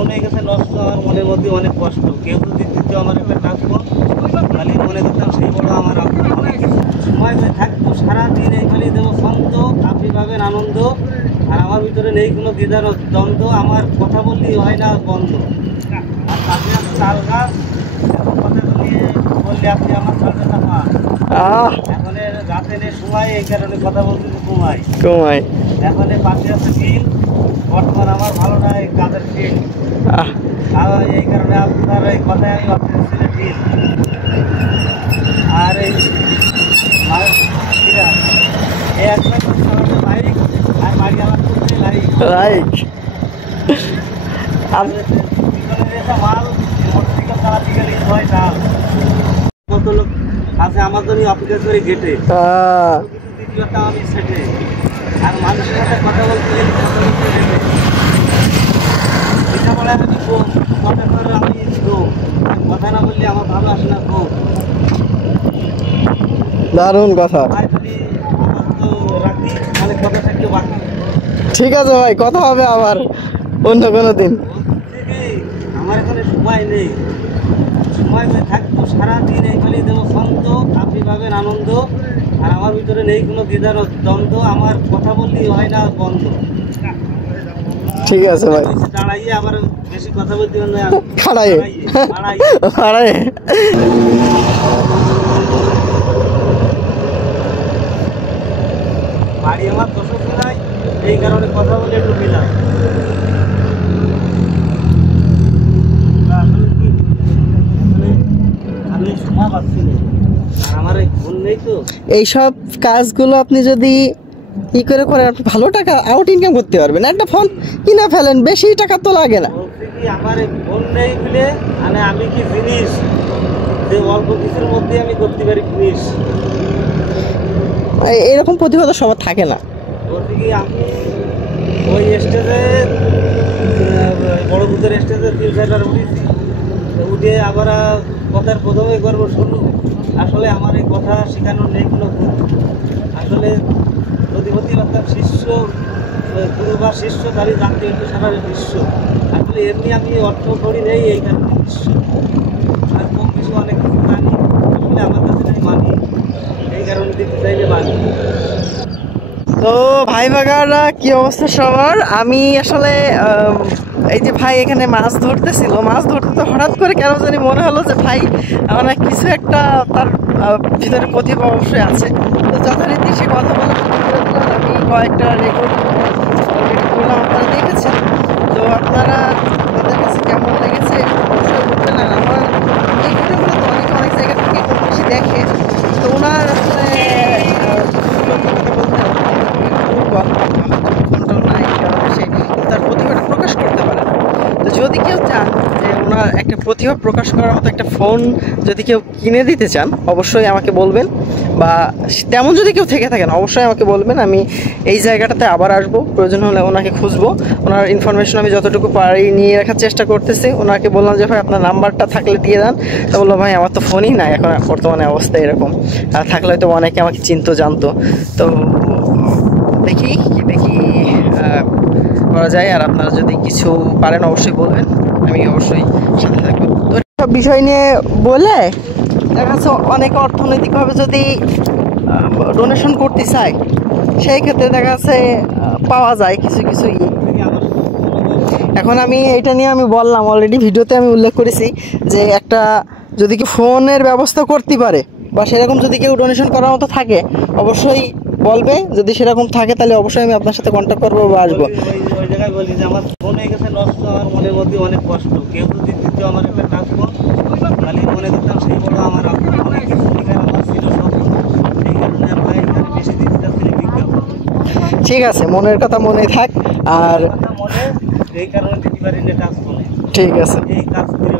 মনে গেছে নষ্ট, আমার মনের মধ্যে অনেক কষ্ট। কেউ যদি দিতে আমার একটা কাজ ফোন, খালি মনে করতাম সেই বড় আমার অনেক সময় থাকতো সারাদিন এইখানে দেবো ছন্দ, আপনি পাবেন আনন্দ, আর আমার ভিতরে নেই কোনো দ্বিধার দ্বন্দ্ব। আমার কথা বললেই হয় না বন্ধ। আর তাকে আমি তাল গাছ কথা নিয়ে বললে আপনি আমার সাথে না পান। এখন রাতে নেই সময়, এই কারণে কথা বলতে কমাই। এখন পাশে আছে বিল, বর্তমান আমার ভালো নাই কাজের ফিল, এই কারণে আপনার এই কথায় আমি ভাবতেছি ঠিক। আর এই একটা বাইক আর বাড়ি আমার করতে লাইক মাল মোটরসাইকেল চালাতে গেলে হয় না। কত লোক আছে আমার জন্য অপেক্ষা করে গেটে, দ্বিতীয়টা আমি সেটে, আর মানুষের সাথে কথা বলতে গেলে এটা বলে আমি কম কথা করে আমি কথা না বললে আমার ভালো আসে না। খুব দারুণ কথা। রাখি অনেক কথা থাকলে বাকি। ঠিক আছে ভাই, কথা হবে আবার অন্য কোনো দিন। আমার এখানে সময় নেই, সময় থাকতো সারাদিন এইখানে দেবো ছন্দ, আপনি পাবেন আনন্দ, আর আমার ভিতরে নেই কোনো দ্বিধার দ্বন্দ্ব। আমার কথা বললেই হয় না বন্ধ। ঠিক আছে ভাই, দাঁড়াইয়ে আবার বেশি কথা বলতে খাড়াই বাড়ি আমার দর্শক নাই, এই কারণে কথা বলে একটু মিলাই। আমি সময় পাচ্ছি না, আর আমার এই ফোন নেই তো। এইসব কাজগুলো আপনি যদি ই করে করেন, আপনি ভালো টাকা আউট ইনকাম করতে পারবেন। একটা ফোন কিনে ফেলেন, বেশি টাকা তো লাগে না। আমার এই ফোন নেই বলে মানে আমি কি জিনিস যে অল্প কিছুর মধ্যে আমি করতে পারি জিনিস, এরকম প্রতিভা তো সবার থাকে না। বলতে কি আমি ওই স্টেজে বড় বুধের স্টেজে 3-4বার উঠেছি, উঠে আবার কথার প্রথমে করবো শুনু। আসলে আমার এই কথা শেখানোর নেই কোনো গুরু। আসলে প্রতিপতি অর্থাৎ শিষ্য, গুরু বা শিষ্য তারই জানতে একটু সারা বিশ্ব। আসলে এমনি আমি অর্থ করি নেই, এই কারণে বিশ্ব আর কম কিছু অনেক কিছু জানি। আসলে আমার কাছে নেই মানি, এই কারণে দিতে চাইলে মানি। তো ভাই ভাগারা কি অবস্থা সবার? আমি আসলে এই যে ভাই এখানে মাছ ধরতেছিল, মাছ ধরতে তো হঠাৎ করে কেন জানি মনে হলো যে ভাই আমার কিছু একটা তার ভিতরে প্রতিভা অবশ্যই আছে। তো যথারীতি সে কথা বলে আমি কয়েকটা রেকর্ড করলাম, আপনারা দেখেছেন। তো আপনারা তাদের কাছে কেমন লেগেছে অবশ্যই বলবেন। আর আমার এই ভিডিওগুলো তো অনেক জায়গা থেকে খুব বেশি দেখে, তো ওনার আসলে তার প্রতিভাটা প্রকাশ করতে পারে। তো যদি কেউ চান যে ওনার একটা প্রতিভা প্রকাশ করার মতো একটা ফোন যদি কেউ কিনে দিতে চান, অবশ্যই আমাকে বলবেন, বা তেমন যদি কেউ থেকে থাকেন অবশ্যই আমাকে বলবেন। আমি এই জায়গাটাতে আবার আসবো, প্রয়োজন হলে ওনাকে খুঁজবো। ওনার ইনফরমেশন আমি যতটুকু পারি নিয়ে রাখার চেষ্টা করতেছি। ওনাকে বললাম যে ভাই আপনার নাম্বারটা থাকলে দিয়ে দেন। তো বললো ভাই আমার তো ফোনই নাই এখন, বর্তমানে অবস্থা এরকম, আর থাকলে হয়তো অনেকে আমাকে চিনতো জানতো। তো দেখি করা যায়। আর আপনারা যদি কিছু পারেন অবশ্যই বলবেন, আমি অবশ্যই সাথে থাকবো। তো সব বিষয় নিয়ে বলে দেখা যাচ্ছে অনেক অর্থনৈতিকভাবে যদি ডোনেশন করতে চায়, সেই ক্ষেত্রে দেখা যাচ্ছে পাওয়া যায় কিছু কিছু। এখন আমি এটা নিয়ে আমি বললাম অলরেডি ভিডিওতে আমি উল্লেখ করেছি যে একটা যদি কি ফোনের ব্যবস্থা করতে পারে বা সেরকম যদি কেউ ডোনেশন করার মতো থাকে অবশ্যই বলবে। যদি সেরকম থাকে তাহলে অবশ্যই আমি আপনার সাথে কন্ট্যাক্ট করবো বা আসবো। ওই জায়গায় বলি যে আমার ফোন হয়ে গেছে নষ্ট, আমার মনের মধ্যে অনেক কষ্ট। কেউ যদি দিতে আমার একটা কাজ ফোন, খালি মনে করতাম সেই বড় আমার অনেক কিছু শেখার আমার ছিল সব। এই কারণে আমরা এখানে বেশি দিতে চাচ্ছি বিজ্ঞাপন। ঠিক আছে, মনের কথা মনে থাক। আর মনে এই কারণে দিতে পারি না কাজ ফোনে। ঠিক আছে, এই কাজ করে